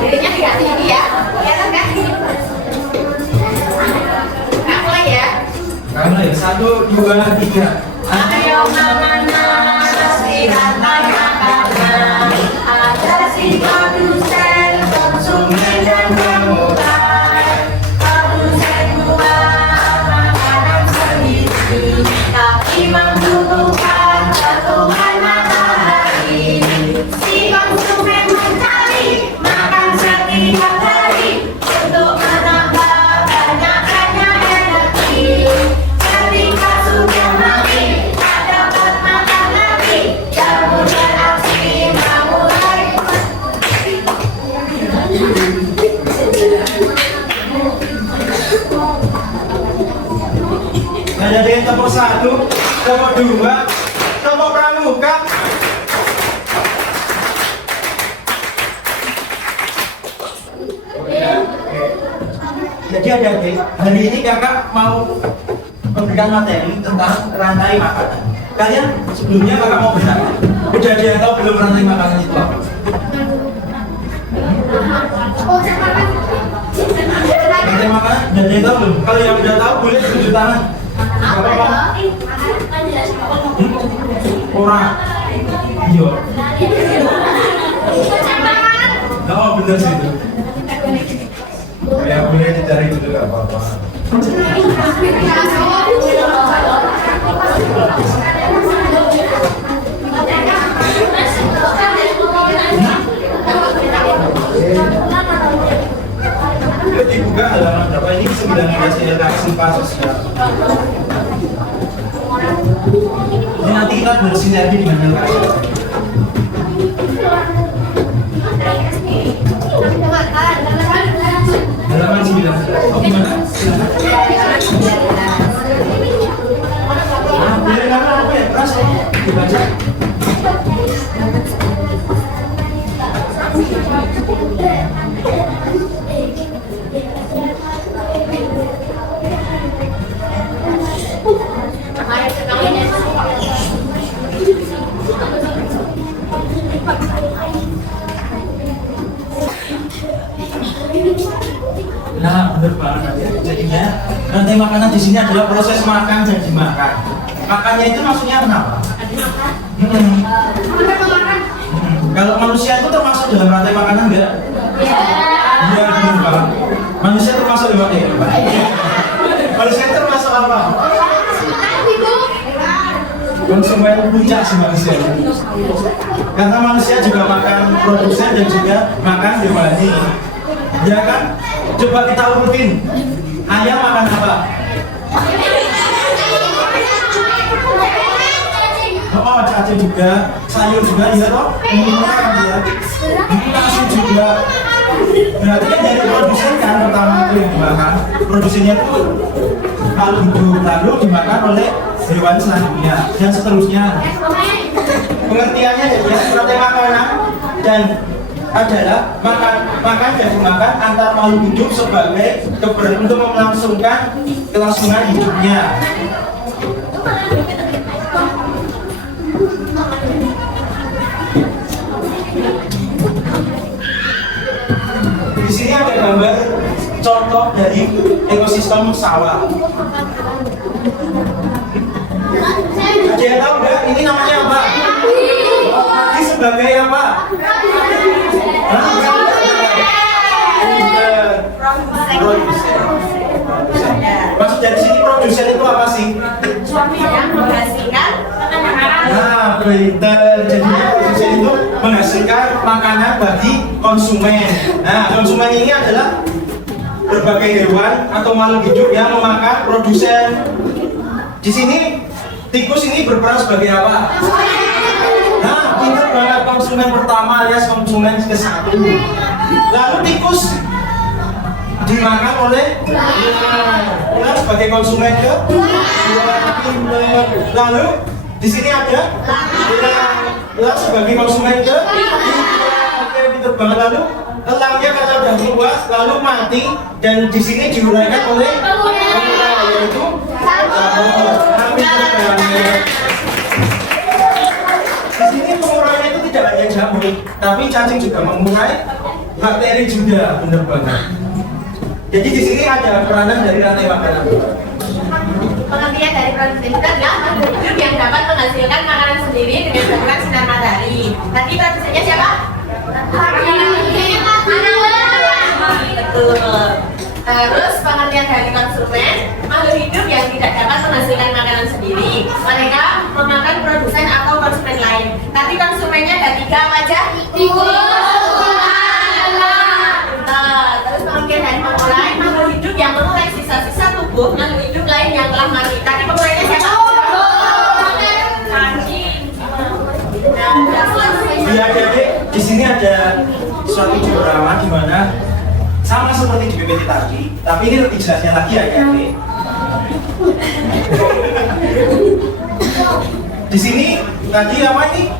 Jadinya tidak tinggi ya. Iya kan? Aku lagi ya. Kamu ya, 1, 2, 3. Ayo mana silakan makanan. Ada si produsen, konsumen dan pemulai. Produsen buat makanan sendiri, tapi membutuhkan kebutuhan matahari. Si konsumen mencari makan setiap hari untuk menambah banyaknya energi. Ketika sudah mati, tak dapat makan lagi. Jamur beraksi memulai. Nah, jadi tepuk 1, tepuk 2, tepuk pramuka. Jadi adik-adik, hari ini kakak mau memberikan materi tentang rantai makanan. Kalian sebelumnya kakak mau bertanya, udah ada yang tahu belum rantai makanan itu apa? Rantai makanan, udah ada yang tahu belum? Kalau yang udah tahu boleh tunjuk tangan. Gak apa-apa. Orang. Iya. Oh bener sih itu. Ya boleh dicari dulu gak apa-apa. Dibuka halaman berapa ini? 19 reaksi pasos ya. Ini nanti kita bersinergi dengan LKS. Halaman 19. Oh gimana? Boleh nama apa ya? Pras dibaca. Nah, benar banget ya. Jadinya rantai makanan di sini adalah proses makan dan dimakan. Makannya itu maksudnya kenapa? Kalau manusia itu termasuk dalam rantai makanan enggak? Iya, benar banget. Manusia termasuk dalam manusia itu termasuk apa? Konsumen puncak sih manusia. Karena manusia juga makan produsen dan juga makan hewani. Ya kan? Coba kita urutin. Ayam makan apa? Oh, cacing juga, sayur juga, ya toh? Makan ya. Nasi juga. Berarti kan dari produsen kan pertama itu yang dimakan. Produsennya itu kalau hidup lalu dimakan oleh hewan selanjutnya dan seterusnya. Pengertiannya ya, rantai makanan dan adalah makan dan dimakan antar makhluk hidup sebagai untuk melangsungkan kelangsungan hidupnya. Di sini ada gambar contoh dari ekosistem sawah. Ada yang tahu nggak? Ini namanya apa? Mati sebagai apa? Produsen. Maksud dari sini produsen itu apa sih? Suami yang menghasilkan makanan. Nah, pinter. Jadi produsen itu menghasilkan makanan bagi konsumen. Nah, konsumen ini adalah berbagai hewan atau makhluk hidup yang memakan produsen. Di sini tikus ini berperan sebagai apa? Nah, pinter banget, konsumen pertama alias konsumen ke-1. Lalu tikus dimakan oleh ular sebagai konsumen ke-2. Lalu di sini ada ular sebagai konsumen ke-3. Oke, pinter banget. Lalu elangnya karena udah keluar lalu mati dan di sini diuraikan oleh yaitu kayak jamur, tapi cacing juga mengurai bakteri juga, bener banget. Jadi di sini ada peranan dari rantai makanan. Pengertian dari produsen itu adalah makhluk hidup yang dapat menghasilkan makanan sendiri dengan bantuan sinar matahari. Tadi produsennya siapa? Betul. Terus pengertian dari konsumen, makhluk hidup yang tidak dapat menghasilkan makanan sendiri. Mereka memakan produsen atau konsumen lain. Tapi konsumennya ada 3 apa aja? 3. Terus pengertian dari mengurai, makhluk hidup yang mengurai sisa-sisa tubuh makhluk hidup lain yang telah mati. Tadi pengurainya siapa? Iya, adik-adik, di sini ada suatu diorama di mana sama seperti di PPT tadi, tapi ini lebih jelasnya lagi ya, adik-adik. Di sini tadi apa ini?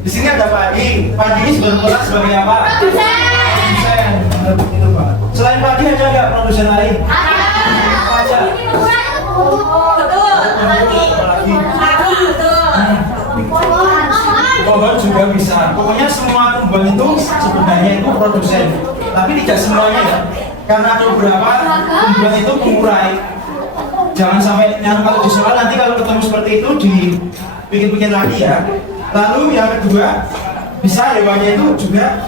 Di sini ada padi. Padi ini berperan sebagai apa? Produsen. Betul, Pak. Selain padi ada nggak produsen lain? Apa aja? Betul. Pohon juga bisa. Pokoknya semua tumbuhan itu sebenarnya itu produsen. Tapi tidak semuanya ya. Karena ada beberapa tumbuhan itu pengurai. Jangan sampai kalau di soal nanti kalau ketemu seperti itu dipikir-pikir lagi ya. Lalu yang kedua, bisa hewannya itu juga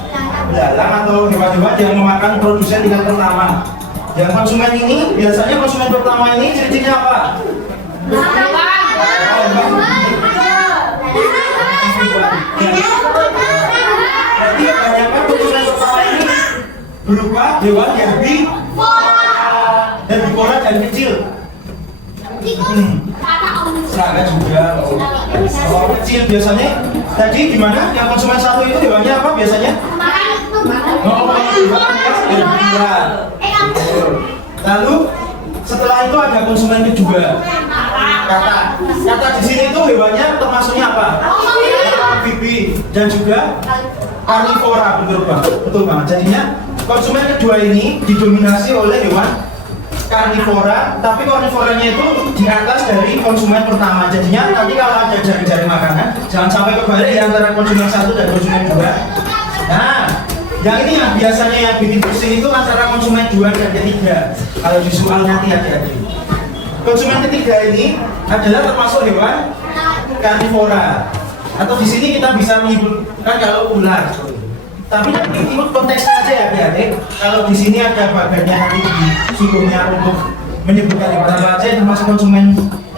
belalang atau hewan-hewan yang memakan produsen tingkat pertama. Yang konsumen ini, biasanya konsumen pertama ini ciri-cirinya apa? Jadi kebanyakan konsumen pertama ini berupa hewan yang herbivora dan kecil. Serangga juga. Kalau kecil biasanya tadi gimana? Yang konsumen satu itu hewannya apa biasanya? Herbivora. Lalu setelah itu ada konsumen kedua. Kata di sini itu hewannya termasuknya apa? Amfibi dan juga karnivora, betul banget. Jadinya konsumen kedua ini didominasi oleh hewan karnivora, tapi karnivoranya itu di atas dari konsumen pertama. Jadinya nanti kalau ada jaring-jaring makanan, jangan sampai kebalik ya antara konsumen satu dan konsumen dua. Nah, yang ini yang biasanya yang bikin pusing itu antara konsumen 2 dan ketiga. Kalau di soal nanti adik-adik. Konsumen ketiga ini adalah termasuk hewan karnivora. Atau di sini kita bisa menyebutkan kalau ular. Tapi nanti ikut konteksnya aja ya adik-adik. Kalau di sini ada bagiannya nanti di sulurnya untuk menyebutkan hewan apa aja termasuk konsumen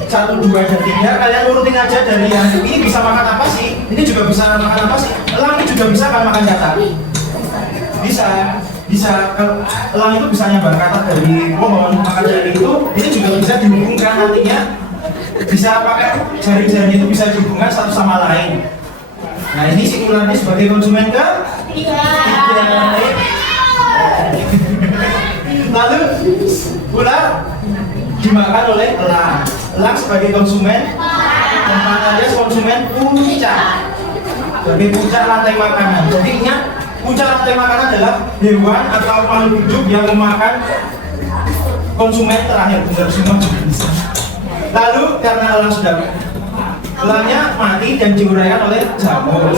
1, 2, dan 3. Kalian urutin aja dari yang ini bisa makan apa sih? Ini juga bisa makan apa sih? Elang ini juga bisa kan makan kata? Bisa elang itu bisa nyebar kata dari pohon, maka dari itu ini juga bisa dihubungkan nantinya, bisa pakai jaring-jaring itu bisa dihubungkan satu sama lain. Nah ini si ular ini sebagai konsumen ke 3. Lalu ular dimakan oleh elang. Elang sebagai konsumen, tempat alias konsumen puncak, sebagai puncak rantai makanan. Jadi ingat, puncak rantai makanan adalah hewan atau makhluk hidup yang memakan konsumen terakhir. Benar semua juga bisa. Lalu karena elang sudah elangnya mati dan diuraikan oleh jamur.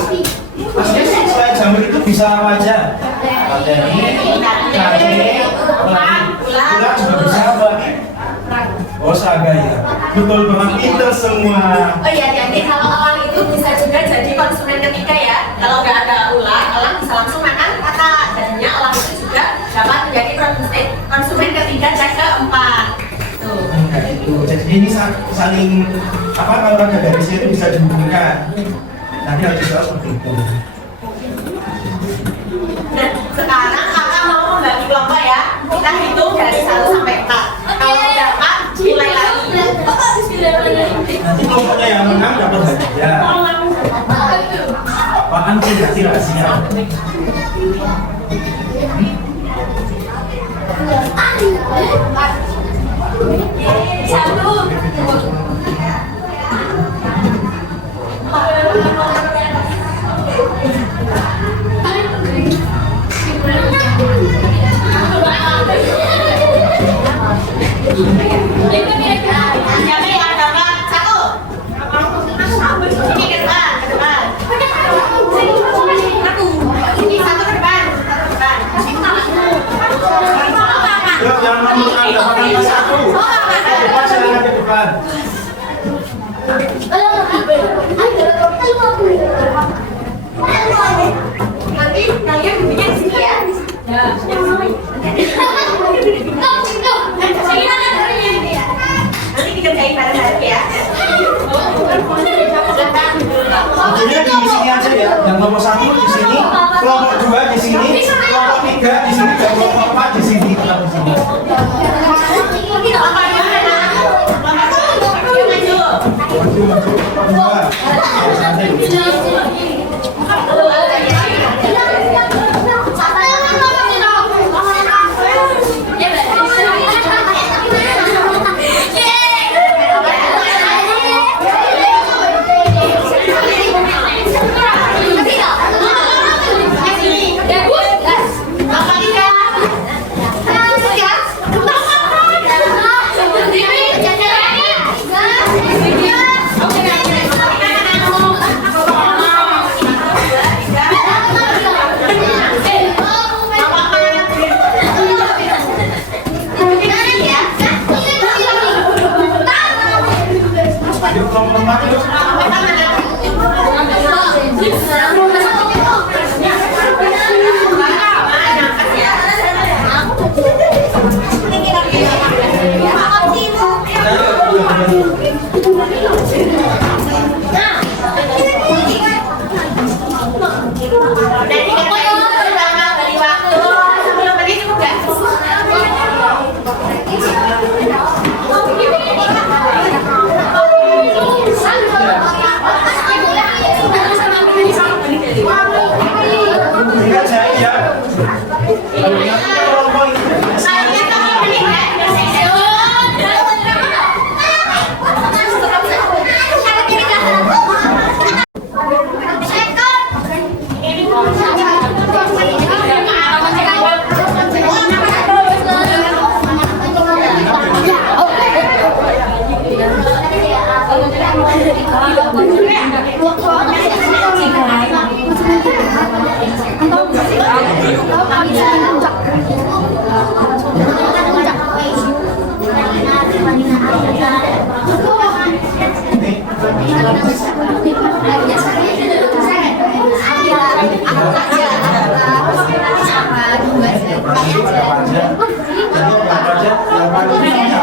Maksudnya selain jamur itu bisa apa aja? Bakteri, cacing, ular juga bisa apa? Oh serangga ya. Betul banget, pinter semua. Oh iya, jadi kalau elang itu bisa juga jadi konsumen ketiga ya. Kalau nggak ada ular, elang bisa langsung makan kata. Jadinya elang itu juga dapat menjadi konsumen ketiga dan keempat. Tuh. Jadi ini saling apa kalau ada garisnya itu bisa dihubungkan. Nanti harus disoal seperti itu. Nah, sekarang kakak mau membagi kelompok ya. Kita hitung dari 1 sampai 4. Kalau udah 4, mulai lagi. Nanti kelompoknya yang menang dapat hadiah. Apaan sih nanti rahasia? Satu. Siapa yang dapat 1? yang nomor mendapatkan kelas 1. Ke depan, silakan ke depan. Nanti kalian duduknya di sini ya. Nanti dikerjain bareng-bareng ya. Tentunya di sini aja ya. Yang nomor 1 di sini, kelompok 2 di sini, kelompok 3 di sini, dan kelompok 4 di sini. Tetap di sini. Maju, keluar. Ayo, kelompok 4 itu.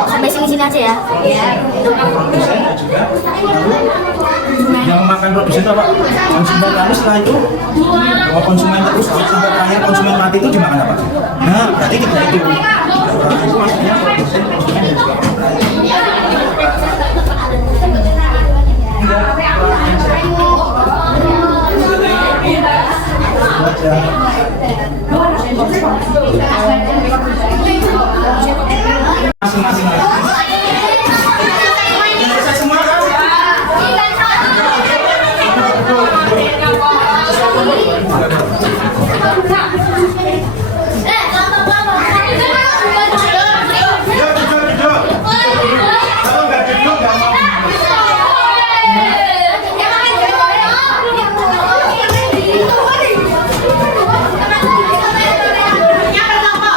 Sampai sini aja ya. Produsen dan juga yang memakan produsen itu apa? Konsumen. Lalu setelah itu bahwa konsumen terus sampai terakhir konsumen mati itu dimakan apa? Nah, berarti kita itu maksudnya produsen, konsumen dan juga masing-masing. Selesai semua kan? Duduk, duduk, duduk. Kalau nggak duduk nggak mau. Yang pertama.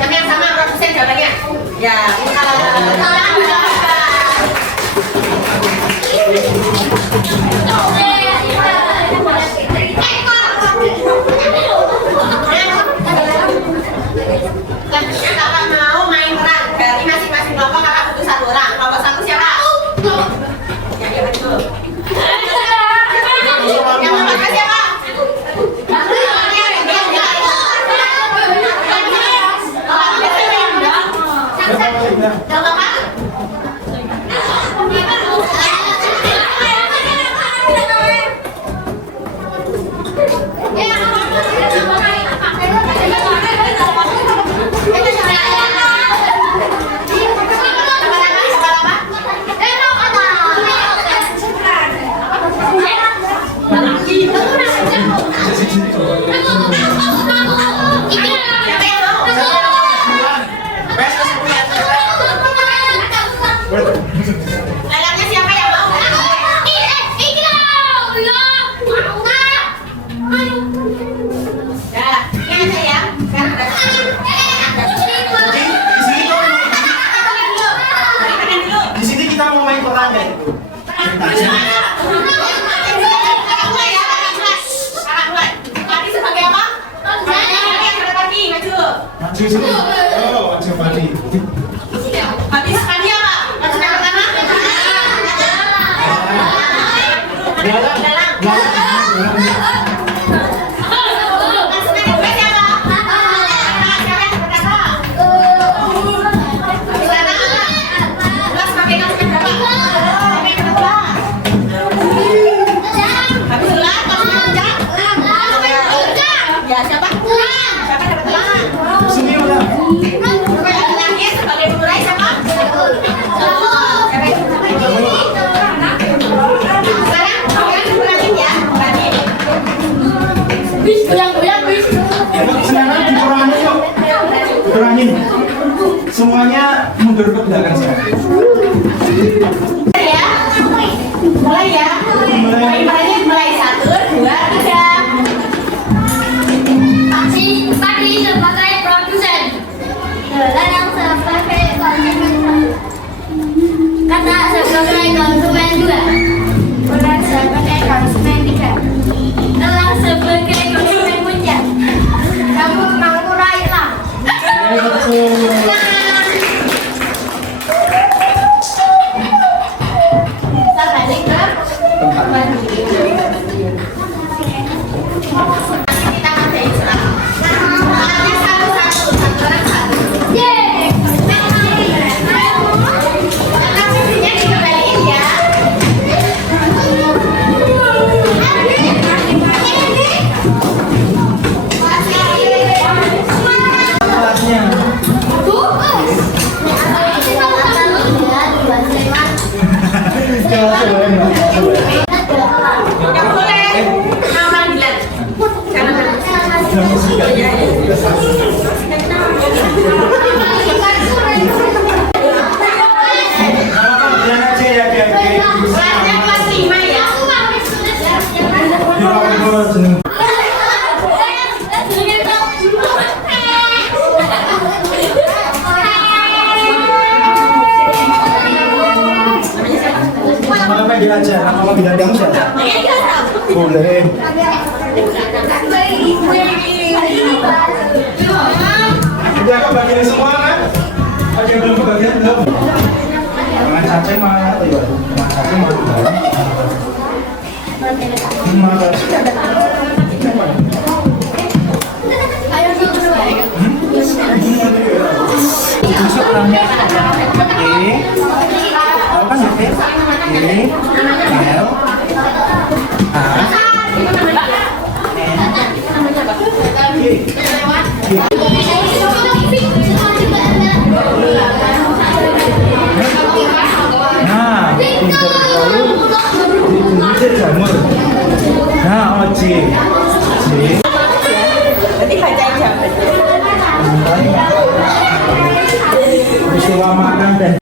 Siapa yang sama produsen jawabannya? Ya, kakak mau main peran dari masing-masing kelompok. Kakak butuh satu orang. Kelompok satu siapa? Yang dia betul. Yang kelompok siapa? Lelangnya siapa yang mau? Ya, ini aja ya. Sekarang Di sini kita mau main peran ya. Tadi sebagai apa? Maju. Maju sini. Oh, maju maju. Habis tadi apa? Maju yang pertama? Sini udah. Sekarang dikurangin yuk. Kurangin. Semuanya mundur ke belakang sekarang. Mulai ya. Mulai 1, 2, 3. Pagi sebagai produsen, Lelang sebagai konsumen, Kakak sebagai konsumen 2, Bulan sebagai konsumen 3, Lelang sebagai konsumen puncak. Kamu mau mulailah. Kita balik ke tempat berdiri. Kita kerjain serang. Soalnya satu-satu, satu orang satu. Yeay. Tapi sininya dikembaliin ya. Alatnya. Coba coba Mbak. Nggak boleh. Nama panggilan. Jangan Ada musik kan? Jangan aja ya kayak kelasnya kelas 5 ya. Nama panggil aja, nama bidang kamu siapa? Boleh. Udah aku bagiin semua kan? Ada yang belum kebagian belum? Dengan cacing mana? Dengan cacing mau di dalam. Masuk orangnya. Oke. Tahu kan ya, Fit? Oke. L. A. Nah, pinter lalu dibunuh jamur. Nah, oji. Berarti baca jam. Coba makan deh.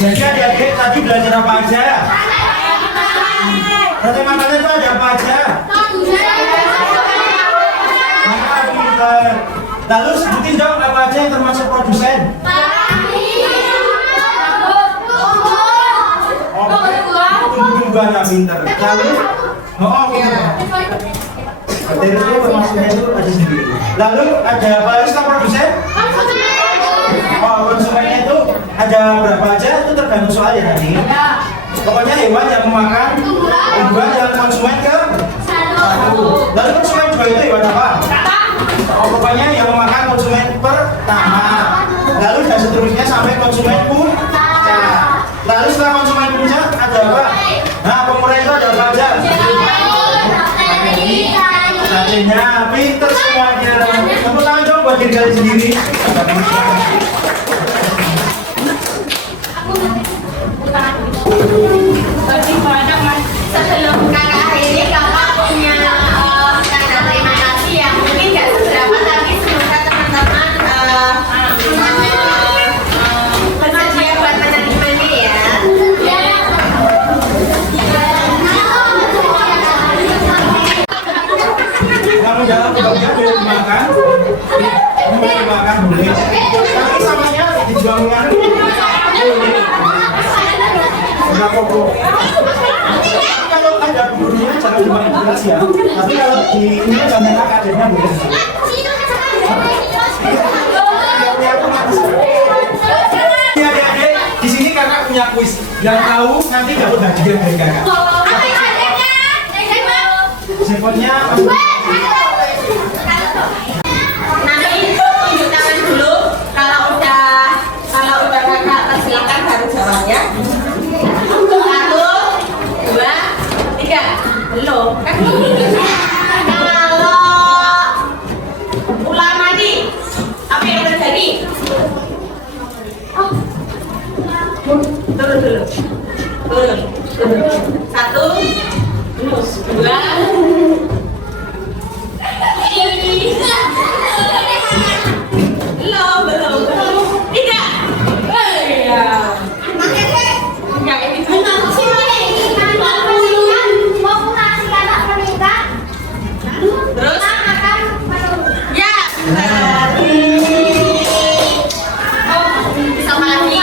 Jadi adik-adik tadi belajar apa aja? Tadi makannya itu ada apa aja? Maka pinter. Lalu sebutin dong apa aja yang termasuk produsen? Tunggu-tungguan yang pinter. Lalu, materi itu termasuknya itu ada sendiri. Lalu ada apa lagi setelah produsen? Konsumennya itu ada berapa aja itu tergantung soalnya tadi. Pokoknya hewan yang memakan tumbuhan yang konsumen ke satu. Lalu konsumen juga itu hewan apa? Pokoknya yang memakan konsumen pertama. Lalu dan seterusnya sampai konsumen puncak. Lalu setelah konsumen puncak ada apa? Nah, pemurah itu ada apa aja? Tadinya pinter semuanya. Tepuk tangan dong buat diri kalian sendiri. Sebelum kakak akhiri, kakak punya kata terima kasih yang mungkin gak seberapa, tapi semoga teman-teman bersedia buat menerimanya ya. Kamu dalam bagian boleh dimakan, boleh dimakan boleh. Tapi samanya dijual dengan enggak pokok. Kalau ada bumbunya jangan dimakan beras ya. Tapi kalau di ini jangan enak akhirnya boleh. Ya adik-adik, di sini kakak punya kuis. Yang tahu nanti dapat hadiah dari kakak. Sempatnya Nanti tunjuk tangan dulu. Kalau udah kakak persilakan baru jawab ya. 1, 2, 3. Belum kan? Kalau ular mati, apa yang terjadi? Turun dulu. Turun. 1, 2. Belum. 3. Ya. Enggak, ini terus. Ya. Sama lagi.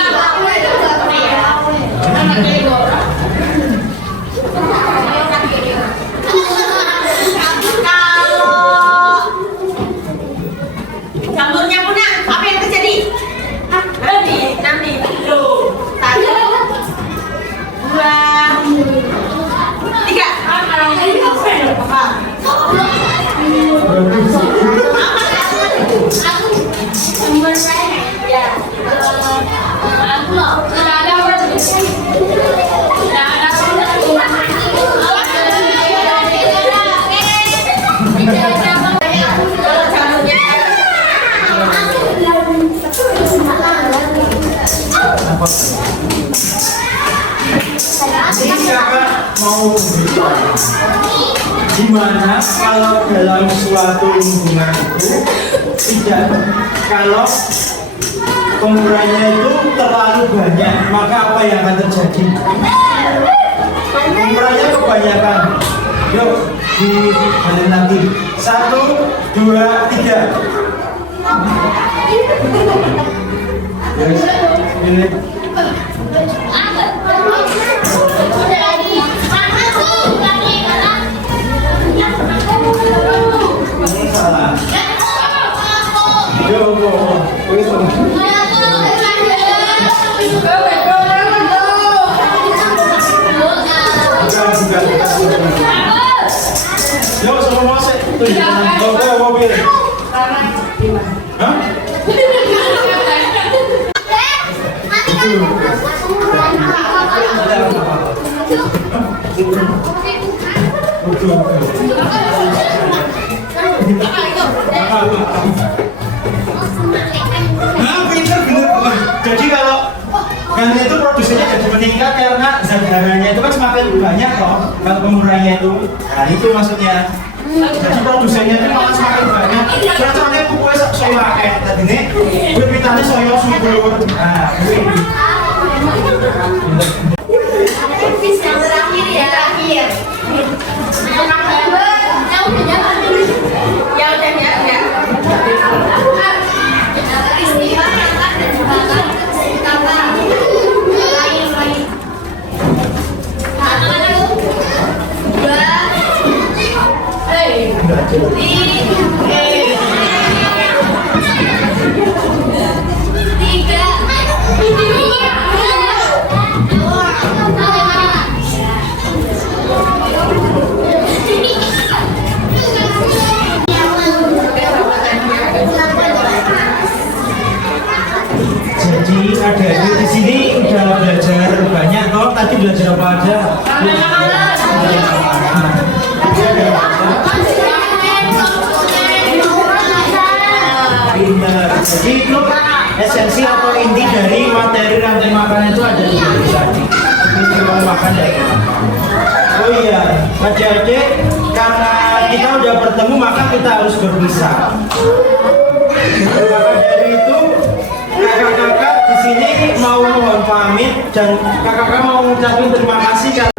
Jamurnya punah, apa yang terjadi? Nanti belum. 1, 2, 3. Apa? Ya. ini kakak mau beritahu gimana kalau dalam suatu hubungan itu kalau pemurahnya itu terlalu banyak, maka apa yang akan terjadi? Pemurahnya kebanyakan. Yuk dibalik lagi. 1, 2, 3. Yes, ini. Nah, pinter bener. Jadi kalau yang itu produksinya jadi meningkat karena zat haranya itu kan semakin banyak toh. Kalau pengurangannya itu, nah itu maksudnya. Jadi produksinya itu malah semakin banyak. Contohnya pupuknya soya akeh. Tadi ini bibitane soya subur. Nah, ini. Yang terakhir ya. Terakhir. Ya udah ya. Istilah perangkat dan jebakan kata lain. Jadi ada di sini udah belajar banyak toh. Tadi belajar apa aja? Pinter. Jadi itu esensi atau inti dari materi rantai makanan itu ada di tadi. Itu mau makan dari apa? Oh iya, adik-adik, karena kita udah bertemu maka kita harus berpisah. Maka dari itu kakak-kakak di sini mau mohon pamit dan kakak-kakak mau mengucapkan terima kasih.